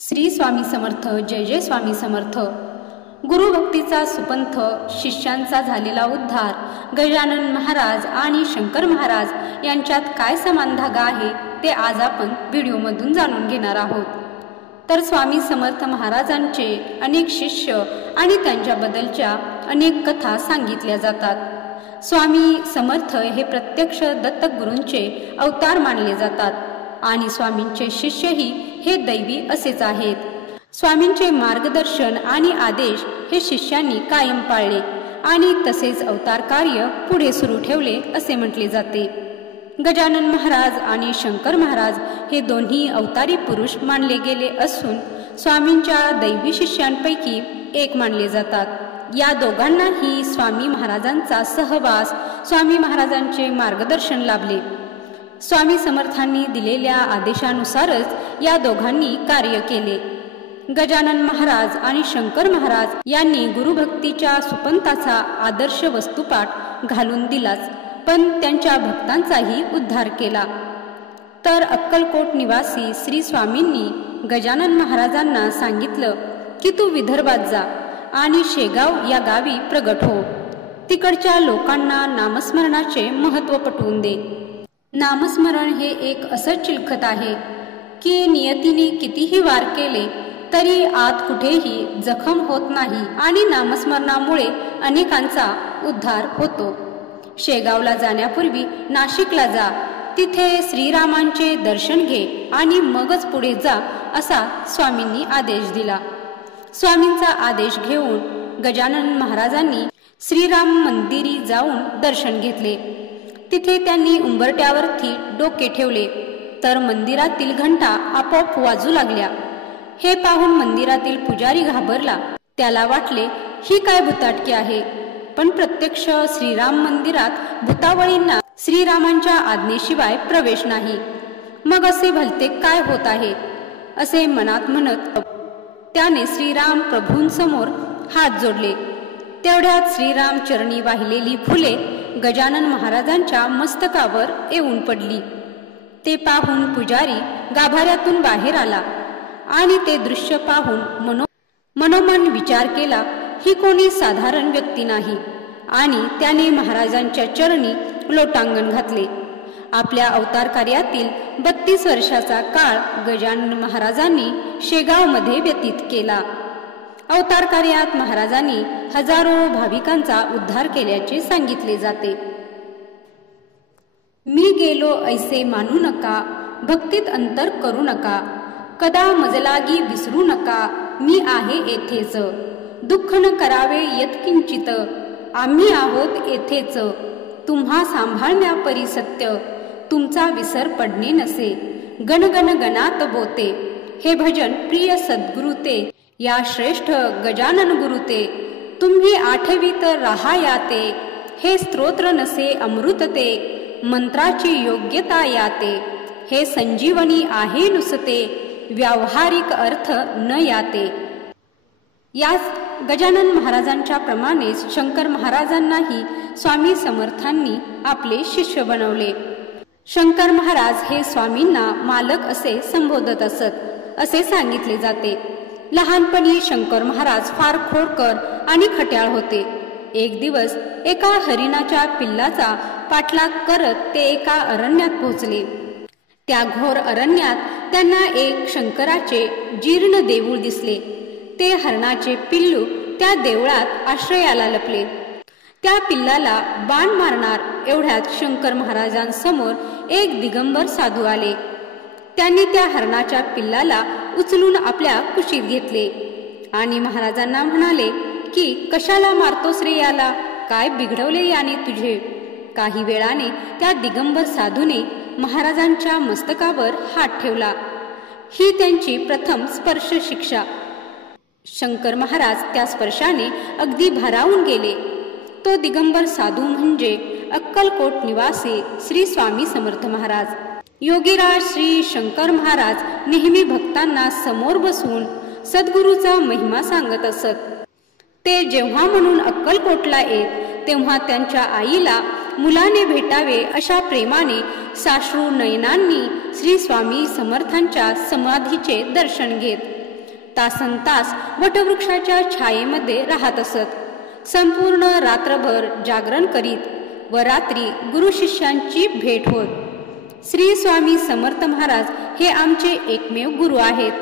श्री स्वामी समर्थ. जय जय स्वामी समर्थ. गुरुभक्तीचा सुपंथ, शिष्यांचा झालेला उद्धार, गजानन महाराज आणि शंकर महाराज यांच्यात काय समान धागा आहे ते आज आपण व्हिडिओमधून जाणून घेणार आहोत. तर स्वामी समर्थ महाराजांचे अनेक शिष्य आणि त्यांच्याबद्दलच्या अनेक कथा सांगितल्या जातात. स्वामी समर्थ हे प्रत्यक्ष दत्तक गुरूंचे अवतार मानले जातात आणि स्वामींचे शिष्यही हे दैवी असेच आहेत. स्वामींचे मार्गदर्शन आणि आदेश हे शिष्यांनी कायम पाळले आणि तसेच अवतार कार्य पुढे सुरू ठेवले असे म्हटले जाते. गजानन महाराज आणि शंकर महाराज हे दोन्ही अवतारी पुरुष मानले गेले असून स्वामींच्या दैवी शिष्यांपैकी एक मानले जातात. या दोघांनाही स्वामी महाराजांचा सहवास, स्वामी महाराजांचे मार्गदर्शन लाभले. स्वामी समर्थांनी दिलेल्या आदेशानुसारच या दोघांनी कार्य केले. गजानन महाराज आणि शंकर महाराज यांनी गुरुभक्तीच्या सुपंताचा आदर्श वस्तुपाठ घालून दिलाच, पण त्यांच्या भक्तांचाही उद्धार केला. तर अक्कलकोट निवासी श्री स्वामींनी गजानन महाराजांना सांगितलं की तू विदर्भात जा आणि शेगाव या गावी प्रगट हो. तिकडच्या लोकांना नामस्मरणाचे महत्त्व पटवून दे. नामस्मरण हे एक असं चिलखत आहे की नियतीने कितीही वार केले तरी आत कुठेही जखम होत नाही आणि नामस्मरणामुळे अनेकांचा उद्धार होतो. शेगावला जाण्यापूर्वी नाशिकला जा, तिथे श्रीरामांचे दर्शन घे आणि मगच पुढे जा असा स्वामींनी आदेश दिला. स्वामींचा आदेश घेऊन गजानन महाराजांनी श्रीराम मंदिरी जाऊन दर्शन घेतले. तिथे त्यांनी उंबरट्यावरती डोके ठेवले तर मंदिरातील घंटा आपोआप वाजू लागल्या. हे पाहून मंदिरातील पुजारी घाबरला. त्याला वाटले ही काय भुताटकी आहे, पण प्रत्यक्ष श्रीराम मंदिरात भूतावळींना श्रीरामांच्या आज्ञेशिवाय प्रवेश नाही. मग असे भलते काय होत आहे असे मनात म्हणत त्याने श्रीराम प्रभूंसमोर हात जोडले. तेवढ्यात श्रीराम चरणी वाहिलेली फुले गजानन महाराजांच्या मस्तकावर येऊन पडली. ते पाहून पुजारी गाभाऱ्यातून बाहेर आला आणि ते दृश्य पाहून मनोमन विचार केला ही कोणी साधारण व्यक्ती नाही आणि त्याने महाराजांच्या चरणी लोटांगण घातले. आपल्या अवतार कार्यातील 32 वर्षाचा काळ गजानन महाराजांनी शेगावमध्ये व्यतीत केला. अवतार कार्यात महाराजांनी हजारो भाविकांचा उद्धार केल्याचे सांगितले जाते. मी गेलो ऐसे मानू नका, भक्तीत अंतर करू नका, कदा मजलागी विसरू नका, मी आहे येथेच, दुःख न करावे यत्किंचित, आम्ही आहोत येथेच, तुम्हा सांभाळण्या परी सत्य, तुमचा विसर पडणे नसे, गणगण गणात बोते, हे भजन प्रिय सद्गुरु ते, या श्रेष्ठ गजानन गुरु ते, तुम्ही आठवीत राहायाते, हे स्तोत्र नसे अमृत ते, मंत्राची योग्यता याते, हे संजीवनी आहे नुसते, व्यावहारिक अर्थ न याते. याच गजानन महाराजांच्या प्रमाणेच शंकर महाराजांनाही स्वामी समर्थांनी आपले शिष्य बनवले. शंकर महाराज हे स्वामींना मालक असे संबोधत असत असे सांगितले जाते. लहानपणी शंकर महाराज फार खोडकर आणि खट्याळ होते. एक दिवस एका हरिणाच्या पिल्लाचा पाठलाग करत ते एका अरण्यात पोहोचले. त्या घोर अरण्यात त्यांना एक शंकराचे जीर्ण देऊळ दिसले. ते हरणाचे पिल्लू त्या देवळात आश्रयाला लपले. त्या पिल्लाला बाण मारणार एवढ्यात शंकर महाराजांसमोर एक दिगंबर साधू आले. त्यांनी त्या हरणाच्या पिल्लाला उचलून आपल्या कुशीत घेतले आणि महाराजांना म्हणाले की कशाला मारतोस रे याला, काय बिघडवले याने तुझे. काही वेळाने त्या दिगंबर साधूने महाराजांच्या मस्तकावर हात ठेवला. ही त्यांची प्रथम स्पर्श शिक्षा. शंकर महाराज त्या स्पर्शाने अगदी भारावून गेले. तो दिगंबर साधू म्हणजे अक्कलकोट निवासी श्री स्वामी समर्थ महाराज. योगीराज श्री शंकर महाराज नेहमी भक्तांना समोर बसवून सद्गुरूचा महिमा सांगत असत. ते जेव्हा म्हणून अक्कलकोटला येत तेव्हा त्यांच्या आईला मुलाने भेटावे अशा प्रेमाने साश्रू नयनांनी श्री स्वामी समर्थांच्या समाधीचे दर्शन घेत तासनतास वटवृक्षाच्या छायेमध्ये राहत असत. संपूर्ण रात्रभर जागरण करीत व रात्री गुरु शिष्यांची भेट होत. श्री स्वामी समर्थ महाराज हे आमचे एकमेव गुरु आहेत.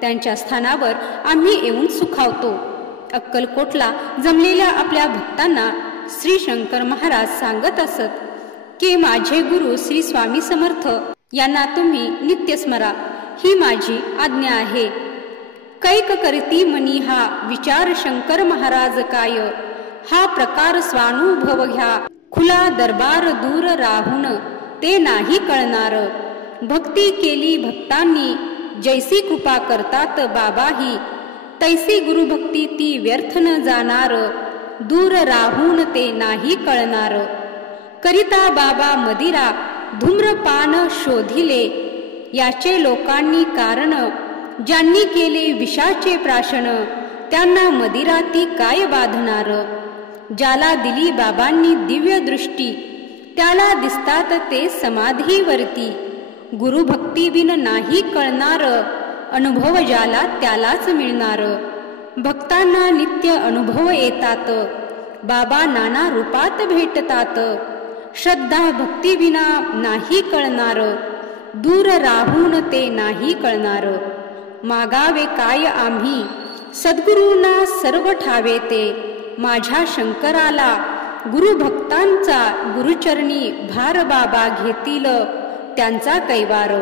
त्यांच्या स्थानावर आम्ही येऊन सुखावतो. अक्कलकोटला जमलेल्या आपल्या भक्तांना श्री शंकर महाराज सांगत असत की माझे गुरु श्री स्वामी समर्थ यांना तुम्ही नित्य स्मरा, ही माझी आज्ञा आहे. कैक करती मनी हा विचार शंकर महाराज काय, हा प्रकार स्वानुभव घ्या खुला दरबार दूर राहून ते नाही कळणार. भक्ती केली भक्तांनी जैसी कृपा करतात बाबाही, तैसी गुरुभक्ती ती व्यर्थ न जाणार, दूर राहून ते नाही कळणार. करिता बाबा मदिरा धूम्रपान शोधिले, याचे लोकांनी कारण ज्यांनी केले विषाचे प्राशन, त्यांना मदिरा ती काय बाधणार. ज्याला दिली बाबांनी दिव्य दृष्टी, त्याला दिसतात ते समाधीवरती. गुरुभक्ती बिन नाही कळणार, अनुभव ज्याला त्यालाच मिळणार. भक्तांना नित्य अनुभव येतात, बाबा नाना रूपात भेटतात. श्रद्धा भक्ती विना नाही कळणार, दूर राहून ते नाही कळणार. मागावे काय आम्ही सद्गुरूंना सर्व ठावे ते, माझ्या शंकराला गुरुभक्तांचा गुरुचरणी भार बाबा घेतील त्यांचा कैवार.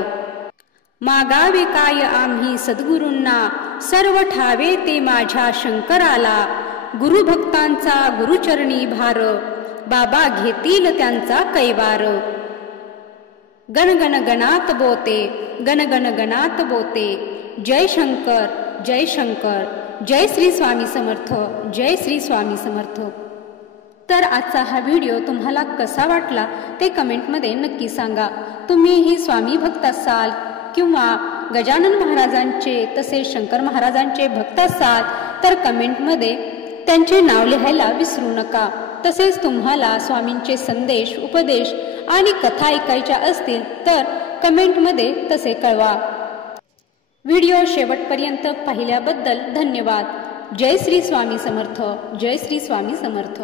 मागावे काय आम्ही सद्गुरूंना सर्व ठावे ते, माझ्या शंकराला गुरुभक्तांचा गुरुचरणी भार बाबा घेतील त्यांचा कैवार. गण गण गणात बोते, गण गण गणात बोते, जय शंकर जय शंकर, जय श्री स्वामी समर्थ, जय श्री स्वामी समर्थ. तर आजचा हा व्हिडिओ तुम्हाला कसा वाटला ते कमेंटमध्ये नक्की सांगा. तुम्हीही स्वामी भक्त असाल किंवा गजानन महाराजांचे तसेच शंकर महाराजांचे भक्त असाल तर कमेंटमध्ये त्यांचे नाव लिहायला विसरू नका. तसेच तुम्हाला स्वामींचे संदेश, उपदेश आणि कथा ऐकायच्या असतील तर कमेंटमध्ये तसे कळवा. व्हिडिओ शेवटपर्यंत पाहिल्याबद्दल धन्यवाद. जय श्री स्वामी समर्थ, जय श्री स्वामी समर्थ.